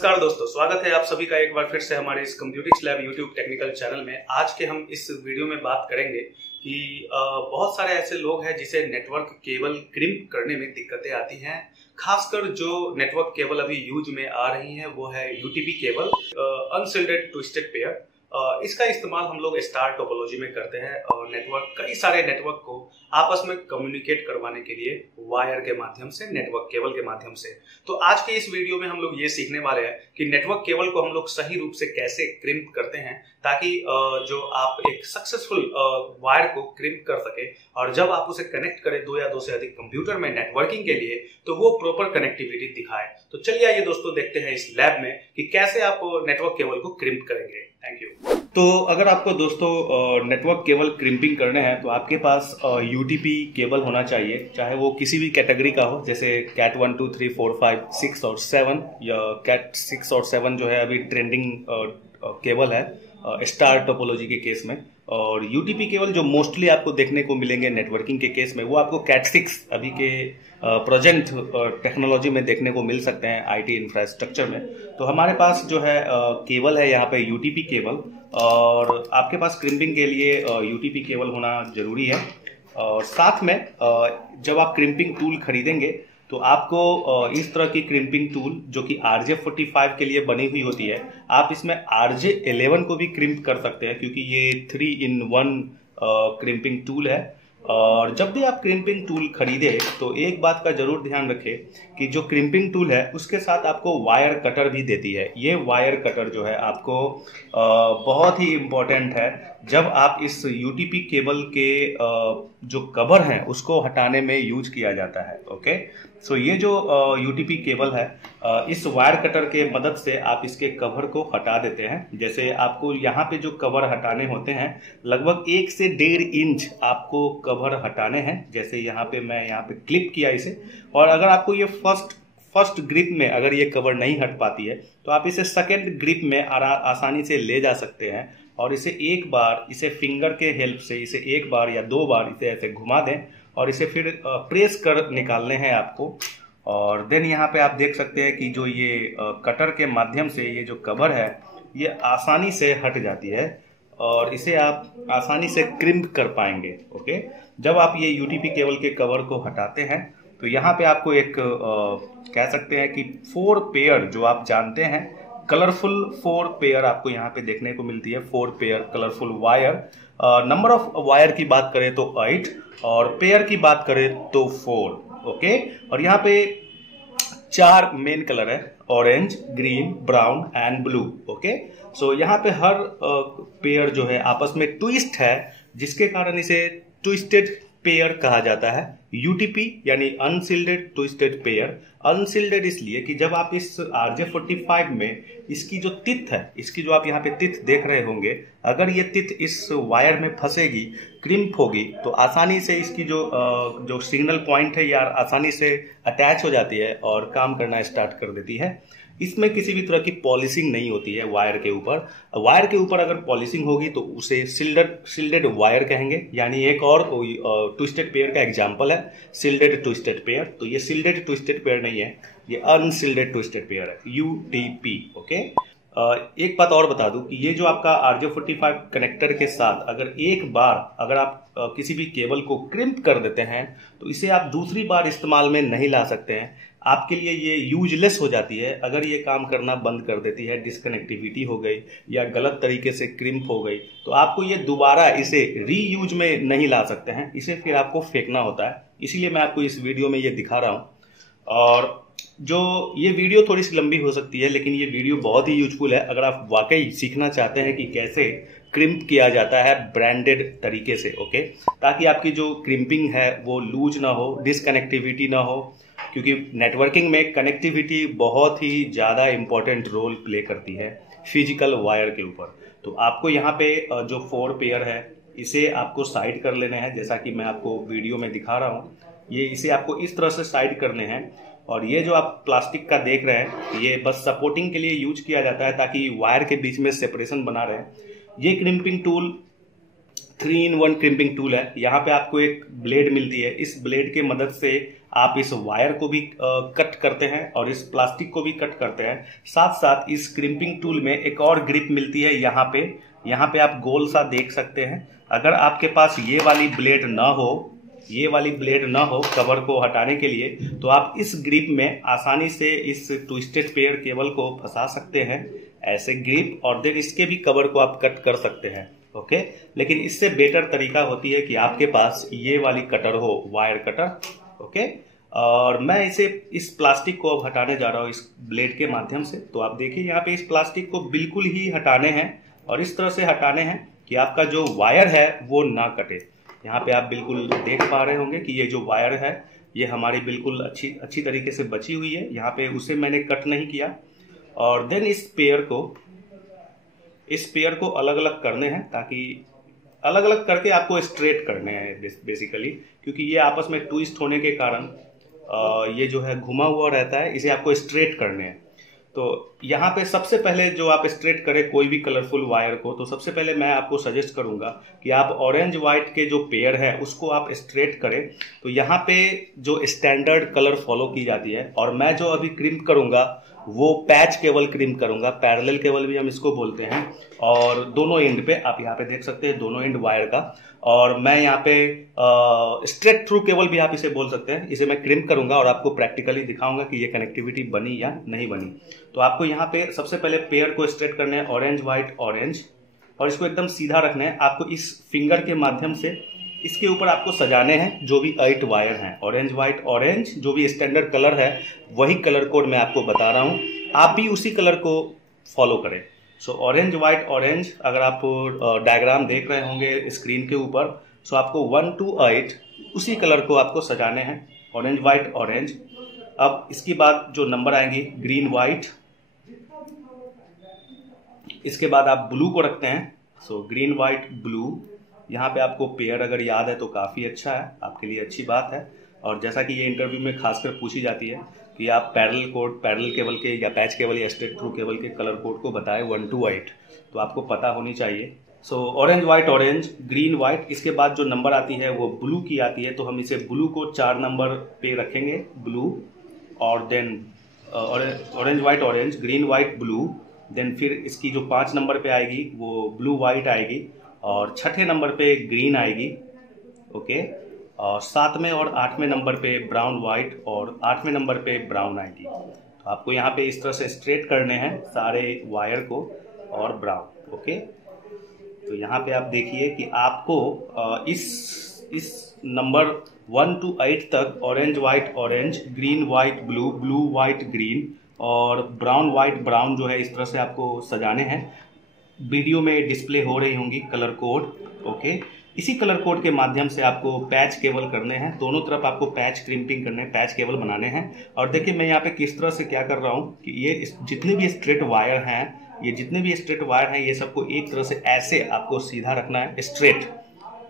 नमस्कार दोस्तों, स्वागत है आप सभी का एक बार फिर से हमारे इस कंप्यूटिक्स लैब यूट्यूब टेक्निकल चैनल में। आज के हम इस वीडियो में बात करेंगे कि बहुत सारे ऐसे लोग हैं जिसे नेटवर्क केबल क्रिम्प करने में दिक्कतें आती हैं। खासकर जो नेटवर्क केबल अभी यूज में आ रही हैं वो है यूटीपी केबल, अनशिल्डेड ट्विस्टेड पेयर। इसका इस्तेमाल हम लोग स्टार टोपोलॉजी में करते हैं और कई सारे नेटवर्क को आपस में कम्युनिकेट करवाने के लिए वायर के माध्यम से, नेटवर्क केबल के माध्यम से। तो आज के इस वीडियो में हम लोग ये सीखने वाले हैं कि नेटवर्क केबल को हम लोग सही रूप से कैसे क्रिम्प करते हैं ताकि जो आप एक सक्सेसफुल वायर को क्रिम्प कर सके और जब आप उसे कनेक्ट करें दो या दो से अधिक कंप्यूटर में नेटवर्किंग के लिए तो वो प्रॉपर कनेक्टिविटी दिखाए। तो चलिए आइए दोस्तों देखते हैं इस लैब में कि कैसे आप नेटवर्क केबल को क्रिम्प करेंगे। Thank you. तो अगर आपको दोस्तों नेटवर्क केबल क्रिम्पिंग करने हैं तो आपके पास यूटीपी केबल होना चाहिए, चाहे वो किसी भी कैटेगरी का हो, जैसे कैट 1 2 3 4 5 6 और 7 या कैट 6 और 7 जो है अभी ट्रेंडिंग केबल है स्टार टोपोलॉजी के केस में। और यूटीपी केबल जो मोस्टली आपको देखने को मिलेंगे नेटवर्किंग के केस में वो आपको कैट 6 अभी के प्रेजेंट टेक्नोलॉजी में देखने को मिल सकते हैं आईटी इंफ्रास्ट्रक्चर में। तो हमारे पास जो है केबल है यहाँ पे यूटीपी केबल, और आपके पास क्रिम्पिंग के लिए यूटीपी केबल होना जरूरी है। और साथ में जब आप क्रिम्पिंग टूल खरीदेंगे तो आपको इस तरह की क्रिम्पिंग टूल जो कि RJ45 के लिए बनी हुई होती है, आप इसमें RJ11 को भी क्रिम्प कर सकते हैं क्योंकि ये 3-in-1 क्रिम्पिंग टूल है। और जब भी आप क्रिम्पिंग टूल खरीदे तो एक बात का जरूर ध्यान रखें कि जो क्रिम्पिंग टूल है उसके साथ आपको वायर कटर भी देती है। ये वायर कटर जो है आपको बहुत ही इम्पोर्टेंट है जब आप इस यूटीपी केबल के जो कवर हैं उसको हटाने में यूज किया जाता है। ओके, सो ये जो यूटीपी केबल है इस वायर कटर के मदद से आप इसके कवर को हटा देते हैं। जैसे आपको यहाँ पे जो कवर हटाने होते हैं लगभग 1 से 1.5 इंच आपको कवर हटाने हैं। जैसे यहाँ पे मैं यहाँ पे क्लिप किया इसे, और अगर आपको ये फर्स्ट ग्रिप में अगर ये कवर नहीं हट पाती है तो आप इसे सेकंड ग्रिप में आसानी से ले जा सकते हैं और इसे फिंगर के हेल्प से इसे एक बार या 2 बार इसे ऐसे घुमा दें और इसे फिर प्रेस कर निकालने हैं आपको। और देन यहाँ पे आप देख सकते हैं कि जो ये कटर के माध्यम से ये जो कवर है ये आसानी से हट जाती है और इसे आप आसानी से क्रिम्प कर पाएंगे। ओके, जब आप ये यूटीपी केबल के कवर को हटाते हैं तो यहाँ पे आपको एक कह सकते हैं कि 4 पेयर जो आप जानते हैं, कलरफुल 4 पेयर आपको यहाँ पे देखने को मिलती है। 4 pair colourful wire. Number of wire की बात करें तो 8 और पेयर की बात करें तो 4। ओके, और यहाँ पे 4 मेन कलर है, orange, green, brown and blue. Okay, so यहाँ पे हर पेयर जो है आपस में ट्विस्ट है जिसके कारण इसे ट्विस्टेड पेयर कहा जाता है। यूटीपी यानी अनशिल्डेड ट्विस्टेड पेयर। अनशिल्डेड इसलिए कि जब आप इस RJ45 में इसकी जो तिथ है, इसकी जो आप यहाँ पे तिथ देख रहे होंगे, अगर ये तिथ इस वायर में फंसेगी, क्रिम्प होगी तो आसानी से इसकी जो सिग्नल पॉइंट है यार आसानी से अटैच हो जाती है और काम करना स्टार्ट कर देती है। इसमें किसी भी तरह की पॉलिशिंग नहीं होती है वायर के ऊपर। वायर के ऊपर अगर पॉलिशिंग होगी तो उसे शिल्डेड वायर कहेंगे, यानी एक और ट्विस्टेड पेयर का एग्जांपल है शिल्डेड ट्विस्टेड पेयर। तो ये शिल्डेड ट्विस्टेड पेयर नहीं है, ये अनशिल्डेड ट्विस्टेड पेयर है, यूटीपी। ओके, एक बात और बता दूं कि ये जो आपका RJ45 कनेक्टर के साथ अगर आप किसी भी केबल को क्रिम्प कर देते हैं तो इसे आप दूसरी बार इस्तेमाल में नहीं ला सकते हैं। आपके लिए ये यूजलेस हो जाती है अगर ये काम करना बंद कर देती है, डिस्कनेक्टिविटी हो गई या गलत तरीके से क्रिम्प हो गई तो आपको ये दोबारा इसे रीयूज में नहीं ला सकते हैं, इसे फिर आपको फेंकना होता है। इसीलिए मैं आपको इस वीडियो में ये दिखा रहा हूँ। और जो ये वीडियो थोड़ी सी लंबी हो सकती है लेकिन ये वीडियो बहुत ही यूजफुल है अगर आप वाकई सीखना चाहते हैं कि कैसे क्रिम्प किया जाता है ब्रांडेड तरीके से। ओके, ताकि आपकी जो क्रिम्पिंग है वो लूज ना हो, डिसकनेक्टिविटी ना हो, क्योंकि नेटवर्किंग में कनेक्टिविटी बहुत ही ज़्यादा इंपॉर्टेंट रोल प्ले करती है फिजिकल वायर के ऊपर। तो आपको यहाँ पे जो 4 पेयर है इसे आपको साइड कर लेने हैं, जैसा कि मैं आपको वीडियो में दिखा रहा हूँ। ये इसे आपको इस तरह से साइड करने हैं और ये जो आप प्लास्टिक का देख रहे हैं ये बस सपोर्टिंग के लिए यूज किया जाता है ताकि वायर के बीच में सेपरेशन बना रहे। ये crimping tool 3-in-1 crimping tool है। यहाँ पे आपको एक ब्लेड मिलती है, इस ब्लेड के मदद से आप इस वायर को भी कट करते हैं और इस प्लास्टिक को भी कट करते हैं। साथ साथ इस क्रिम्पिंग टूल में एक और ग्रिप मिलती है यहाँ पे आप गोल सा देख सकते हैं। अगर आपके पास ये वाली ब्लेड ना हो कवर को हटाने के लिए, तो आप इस ग्रिप में आसानी से इस ट्विस्टेड पेयर केबल को फंसा सकते हैं, ऐसे ग्रिप, और देन इसके भी कवर को आप कट कर सकते हैं। ओके, लेकिन इससे बेटर तरीका होती है कि आपके पास ये वाली कटर हो, वायर कटर। ओके, और मैं इस प्लास्टिक को अब हटाने जा रहा हूँ इस ब्लेड के माध्यम से। तो आप देखिए यहाँ पे इस प्लास्टिक को बिल्कुल ही हटाने हैं और इस तरह से हटाने हैं कि आपका जो वायर है वो ना कटे। यहाँ पे आप बिल्कुल देख पा रहे होंगे कि ये जो वायर है ये हमारी बिल्कुल अच्छी तरीके से बची हुई है। यहाँ पे उसे मैंने कट नहीं किया। और देन इस पेयर को अलग अलग करने हैं, ताकि अलग अलग करके आपको स्ट्रेट करने हैं बेसिकली, क्योंकि ये आपस में ट्विस्ट होने के कारण ये जो है घुमा हुआ रहता है, इसे आपको स्ट्रेट करने हैं। तो यहाँ पे सबसे पहले जो आप स्ट्रेट करें कोई भी कलरफुल वायर को, तो सबसे पहले मैं आपको सजेस्ट करूंगा कि आप ऑरेंज व्हाइट के जो पेयर है उसको आप स्ट्रेट करें। तो यहाँ पे जो स्टैंडर्ड कलर फॉलो की जाती है, और मैं जो अभी क्रिम्प करूंगा वो पैच केबल क्रिम्प करूंगा, पैरेलल केबल भी हम इसको बोलते हैं। और दोनों एंड पे आप यहाँ पे देख सकते हैं, दोनों एंड वायर का। और मैं यहाँ पे स्ट्रेट थ्रू केबल भी आप इसे बोल सकते हैं, इसे मैं क्रिम्प करूंगा और आपको प्रैक्टिकली दिखाऊंगा कि ये कनेक्टिविटी बनी या नहीं बनी। तो आपको यहाँ पे सबसे पहले पेयर को स्ट्रेट करना है, ऑरेंज व्हाइट ऑरेंज, और इसको एकदम सीधा रखना है। आपको इस फिंगर के माध्यम से इसके ऊपर आपको सजाने हैं जो भी 8 वायर हैं, ऑरेंज व्हाइट ऑरेंज, जो भी स्टैंडर्ड कलर है वही कलर कोड मैं आपको बता रहा हूँ, आप भी उसी कलर को फॉलो करें। सो ऑरेंज व्हाइट ऑरेंज, अगर आप डायग्राम देख रहे होंगे स्क्रीन के ऊपर, सो आपको 1 to 8 उसी कलर को आपको सजाने हैं, ऑरेंज व्हाइट ऑरेंज। अब इसके बाद जो नंबर आएंगे ग्रीन व्हाइट, इसके बाद आप ब्लू को रखते हैं, सो ग्रीन व्हाइट ब्लू। यहाँ पे आपको पेयर अगर याद है तो काफ़ी अच्छा है, आपके लिए अच्छी बात है। और जैसा कि ये इंटरव्यू में खासकर पूछी जाती है कि आप पैरेलल केबल के या पैच केबल या स्ट्रेट थ्रू केबल के कलर कोड को बताएं 1 to 8, तो आपको पता होनी चाहिए। सो orange white orange, green white, इसके बाद जो नंबर आती है वो ब्लू की आती है, तो हम इसे ब्लू को 4 नंबर पे रखेंगे, ब्लू, और then orange white orange, green white blue, then फिर इसकी जो 5 नंबर पे आएगी वो ब्लू व्हाइट आएगी, और 6ठे नंबर पे ग्रीन आएगी। ओके, और 7वें और 8वें नंबर पे ब्राउन व्हाइट, और 8वें नंबर पे ब्राउन आएगी। तो आपको यहाँ पे इस तरह से स्ट्रेट करने हैं सारे वायर को और ब्राउन। ओके, तो यहाँ पे आप देखिए कि आपको इस नंबर 1 to 8 तक orange white orange, green white blue, blue white green, और ब्राउन व्हाइट ब्राउन जो है इस तरह से आपको सजाने हैं। वीडियो में डिस्प्ले हो रही होंगी कलर कोड। ओके, इसी कलर कोड के माध्यम से आपको पैच केबल करने हैं, दोनों तरफ आपको पैच क्रिम्पिंग करने हैं, पैच केबल बनाने हैं। और देखिए मैं यहाँ पे किस तरह से क्या कर रहा हूँ कि ये जितने भी स्ट्रेट वायर हैं, ये सबको एक तरह से ऐसे आपको सीधा रखना है, स्ट्रेट।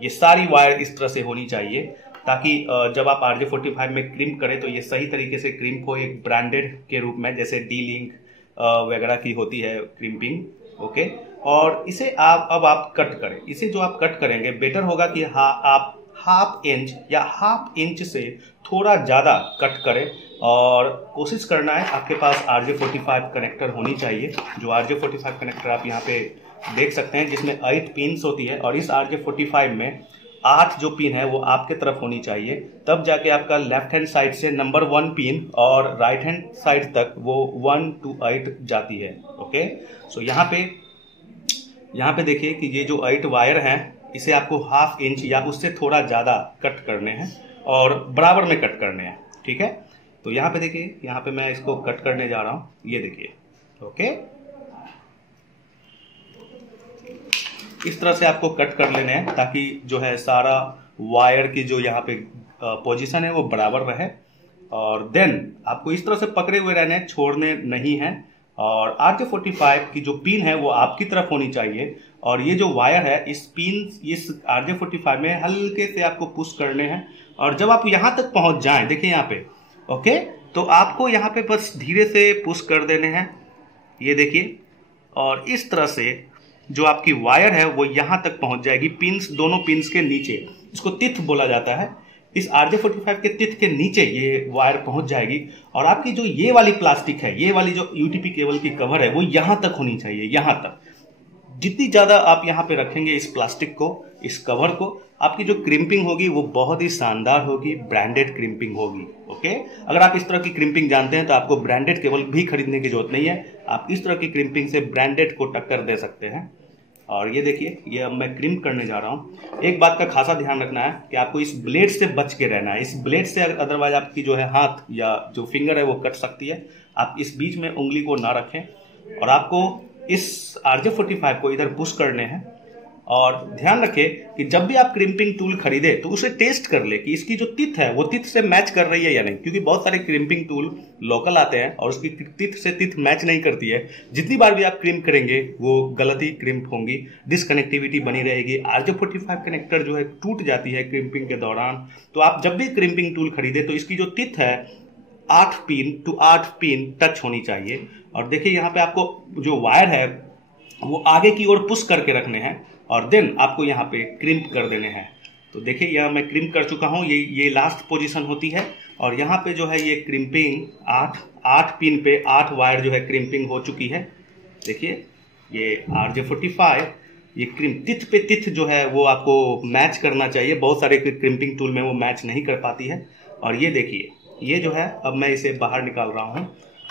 ये सारी वायर इस तरह से होनी चाहिए, ताकि जब आप RJ45 में क्रिम्प करें तो ये सही तरीके से क्रिम्प हो, एक ब्रांडेड के रूप में, जैसे D-Link वगैरह की होती है क्रिम्पिंग। ओके, और इसे अब आप कट करें। इसे जो आप कट करेंगे बेटर होगा कि आप ½ इंच या ½ इंच से थोड़ा ज़्यादा कट करें, और कोशिश करना है आपके पास RJ45 कनेक्टर होनी चाहिए। जो RJ45 कनेक्टर आप यहाँ पे देख सकते हैं, जिसमें 8 पिन्स होती है, और इस RJ45 में 8 जो पिन है वो आपके तरफ होनी चाहिए, तब जाके आपका लेफ्ट हैंड साइड से नंबर 1 पिन और राइट हैंड साइड तक वो 1 to 8 जाती है। ओके, सो यहाँ पे देखिए कि ये जो 8 वायर हैं इसे आपको ½ इंच या उससे थोड़ा ज़्यादा कट करने हैं और बराबर में कट करने हैं। ठीक है, तो यहाँ पे देखिए, यहाँ पे मैं इसको कट करने जा रहा हूँ, ये देखिए। ओके, इस तरह से आपको कट कर लेने हैं, ताकि जो है सारा वायर की जो यहाँ पे पोजीशन है वो बराबर रहे। और देन आपको इस तरह से पकड़े हुए रहने हैं, छोड़ने नहीं है। और RJ45 की जो पिन है वो आपकी तरफ होनी चाहिए, और ये जो वायर है इस RJ45 में हल्के से आपको पुश करने हैं। और जब आप यहाँ तक पहुँच जाएं, देखिए यहाँ पे, ओके, तो आपको यहाँ पे बस धीरे से पुश कर देने हैं, ये देखिए। और इस तरह से जो आपकी वायर है वो यहाँ तक पहुंच जाएगी, पिंस, दोनों पिंस के नीचे। इसको तिथ बोला जाता है। इस RJ45 के तिथ के नीचे ये वायर पहुंच जाएगी और आपकी जो ये वाली प्लास्टिक है, ये वाली जो यूटीपी केबल की कवर है, वो यहां तक होनी चाहिए, यहां तक। जितनी ज्यादा आप यहां पे रखेंगे इस प्लास्टिक को, इस कवर को, आपकी जो क्रिम्पिंग होगी वो बहुत ही शानदार होगी, ब्रांडेड क्रिम्पिंग होगी। ओके, अगर आप इस तरह की क्रिम्पिंग जानते हैं तो आपको ब्रांडेड केबल भी खरीदने की जरूरत नहीं है। आप इस तरह की क्रिम्पिंग से ब्रांडेड को टक्कर दे सकते हैं। और ये देखिए, ये अब मैं क्रिम्प करने जा रहा हूँ। एक बात का खासा ध्यान रखना है कि आपको इस ब्लेड से बच के रहना है। इस ब्लेड से अदरवाइज आपकी जो है हाथ या जो फिंगर है वो कट सकती है। आप इस बीच में उंगली को ना रखें और आपको इस RJ45 को इधर पुश करने हैं। और ध्यान रखें कि जब भी आप क्रिम्पिंग टूल खरीदे तो उसे टेस्ट कर ले कि इसकी जो तिथ है वो तिथ से मैच कर रही है या नहीं, क्योंकि बहुत सारे क्रिम्पिंग टूल लोकल आते हैं और उसकी तिथ से तिथ मैच नहीं करती है। जितनी बार भी आप क्रिम्प करेंगे वो गलत ही क्रिम्प होंगी, डिसकनेक्टिविटी बनी रहेगी। RJ45 कनेक्टर जो है टूट जाती है क्रिम्पिंग के दौरान। तो आप जब भी क्रिम्पिंग टूल खरीदे तो इसकी जो तिथ है 8 पिन टू 8 पिन टच होनी चाहिए। और देखिए यहाँ पे आपको जो वायर है वो आगे की ओर पुश करके रखने हैं और देन आपको यहाँ पे क्रिम्प कर देने हैं। तो देखिए यहाँ मैं क्रिम्प कर चुका हूँ, ये लास्ट पोजीशन होती है। और यहाँ पे जो है ये क्रिम्पिंग 8 पिन पे 8 वायर जो है क्रिम्पिंग हो चुकी है। देखिए ये RJ45, ये क्रिम्प तिथ पे तिथ जो है वो आपको मैच करना चाहिए। बहुत सारे क्रिम्पिंग टूल में वो मैच नहीं कर पाती है। और ये देखिए, ये जो है अब मैं इसे बाहर निकाल रहा हूँ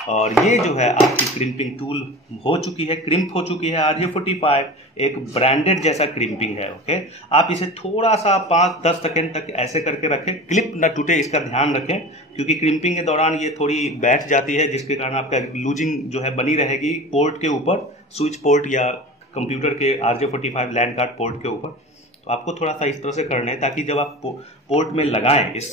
और ये जो है आपकी क्रिम्पिंग टूल हो चुकी है, क्रिम्प हो चुकी है। RJ45 एक ब्रांडेड जैसा क्रिम्पिंग है। ओके, आप इसे थोड़ा सा 5-10 सेकेंड तक ऐसे करके रखें, क्लिप ना टूटे इसका ध्यान रखें, क्योंकि क्रिम्पिंग के दौरान ये थोड़ी बैठ जाती है, जिसके कारण आपका लूजिंग जो है बनी रहेगी पोर्ट के ऊपर, स्विच पोर्ट या कंप्यूटर के RJ45 लैंड कार्ड पोर्ट के ऊपर। तो आपको थोड़ा सा इस तरह से करना है ताकि जब आप पोर्ट में लगाएं इस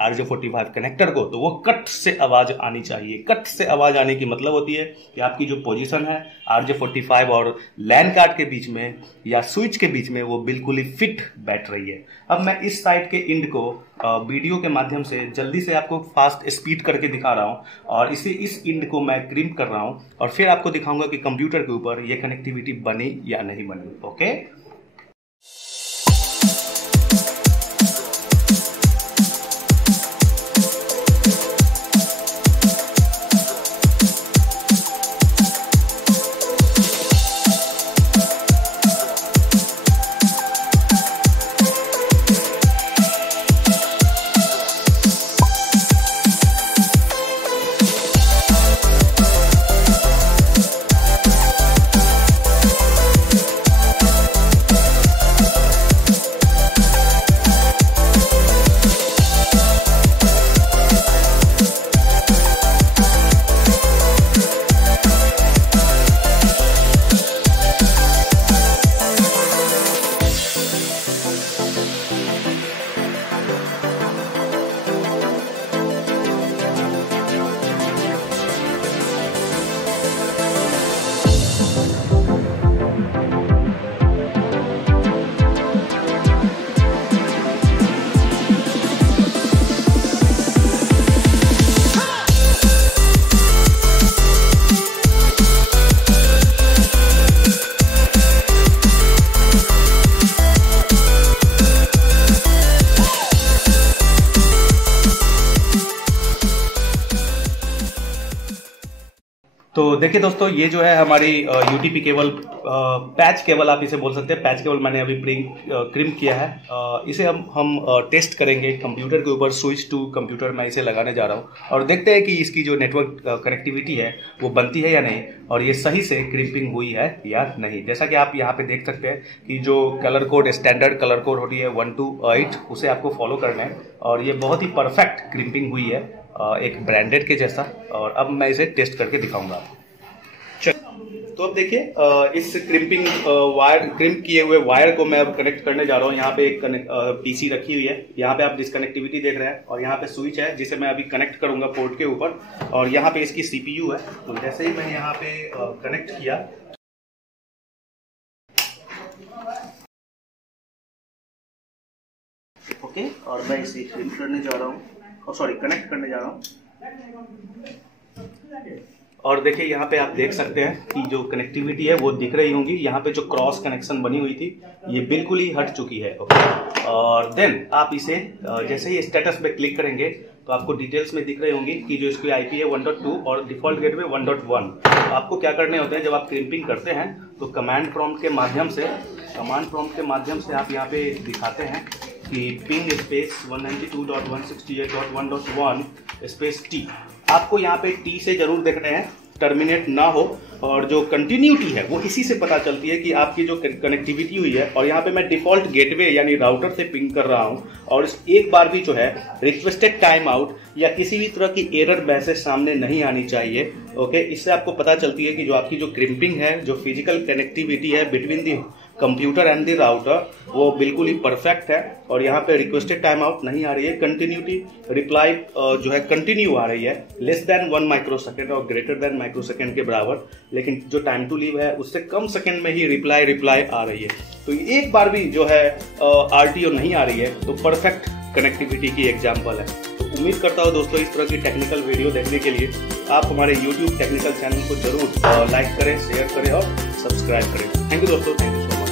RJ45 कनेक्टर को तो वो कट से आवाज आनी चाहिए। कट से आवाज आने की मतलब होती है कि आपकी जो पोजीशन है RJ45 और लैन कार्ड के बीच में या स्विच के बीच में वो बिल्कुल ही फिट बैठ रही है। अब मैं इस साइड के इंड को वीडियो के माध्यम से जल्दी से आपको फास्ट स्पीड करके दिखा रहा हूँ और इस इंड को मैं क्रिम्प कर रहा हूँ और फिर आपको दिखाऊंगा कि कंप्यूटर के ऊपर ये कनेक्टिविटी बनी या नहीं बनी। ओके, तो देखिए दोस्तों, ये जो है हमारी यूटीपी केबल, पैच केबल आप इसे बोल सकते हैं। पैच केबल मैंने अभी क्रिम्प किया है। इसे हम टेस्ट करेंगे कंप्यूटर के ऊपर। स्विच टू कंप्यूटर मैं इसे लगाने जा रहा हूँ और देखते हैं कि इसकी जो नेटवर्क कनेक्टिविटी है वो बनती है या नहीं और ये सही से क्रिम्पिंग हुई है या नहीं। जैसा कि आप यहाँ पे देख सकते हैं कि जो colour code, standard colour code होती है 1 to 8, उसे आपको फॉलो करना है और ये बहुत ही परफेक्ट क्रिम्पिंग हुई है, एक ब्रांडेड के जैसा। और अब मैं इसे टेस्ट करके दिखाऊंगा। तो अब देखिए, इस क्रिम्प किए हुए वायर को मैं अब कनेक्ट करने जा रहा हूँ। यहाँ पे एक पीसी रखी हुई है, यहाँ पे आप डिसकनेक्टिविटी देख रहे हैं और यहाँ पे स्विच है जिसे मैं अभी कनेक्ट करूंगा पोर्ट के ऊपर। और यहाँ पे इसकी CPU है। तो जैसे ही मैं यहाँ पे कनेक्ट किया, ओके, और मैं इसे क्रिम्प करने जा रहा हूँ, कनेक्ट करने जा रहा हूँ। और देखिए यहाँ पे आप देख सकते हैं कि जो कनेक्टिविटी है वो दिख रही होंगी। यहाँ पे जो क्रॉस कनेक्शन बनी हुई थी ये बिल्कुल ही हट चुकी है। ओके, और देन आप इसे जैसे ही स्टेटस पे क्लिक करेंगे तो आपको डिटेल्स में दिख रही होंगी कि जो इसकी आईपी है 1.2 और डिफॉल्ट गेटवे 1.1। तो आपको क्या करने होते हैं जब आप क्रिम्पिंग करते हैं तो कमांड प्रॉम्प्ट के माध्यम से आप यहाँ पे दिखाते हैं कि पिंग स्पेस 192.168.1.1 स्पेस टी। आपको यहाँ पे टी से जरूर देखना है, टर्मिनेट ना हो, और जो कंटिन्यूटी है वो इसी से पता चलती है कि आपकी जो कनेक्टिविटी हुई है। और यहाँ पे मैं डिफॉल्ट गेटवे यानी राउटर से पिंग कर रहा हूँ और एक बार भी जो है रिक्वेस्टेड टाइम आउट या किसी भी तरह की एरर मैसेज सामने नहीं आनी चाहिए। ओके, इससे आपको पता चलती है कि जो आपकी जो क्रिम्पिंग है, जो फिजिकल कनेक्टिविटी है between the computer and the router वो बिल्कुल ही परफेक्ट है। और यहाँ पे रिक्वेस्टेड टाइम आउट नहीं आ रही है, कंटिन्यूटी रिप्लाई जो है कंटिन्यू आ रही है, लेस देन 1 माइक्रोसेकंड और ग्रेटर देन माइक्रोसेकंड के बराबर। लेकिन जो टाइम टू लीव है उससे कम सेकंड में ही रिप्लाई आ रही है। तो एक बार भी जो है RTO नहीं आ रही है तो परफेक्ट कनेक्टिविटी की एग्जाम्पल है। तो उम्मीद करता हूँ दोस्तों इस तरह की टेक्निकल वीडियो देखने के लिए आप हमारे YouTube टेक्निकल चैनल को जरूर लाइक करें, शेयर करें और सब्सक्राइब करें। थैंक यू दोस्तों, थैंक यू सो मच।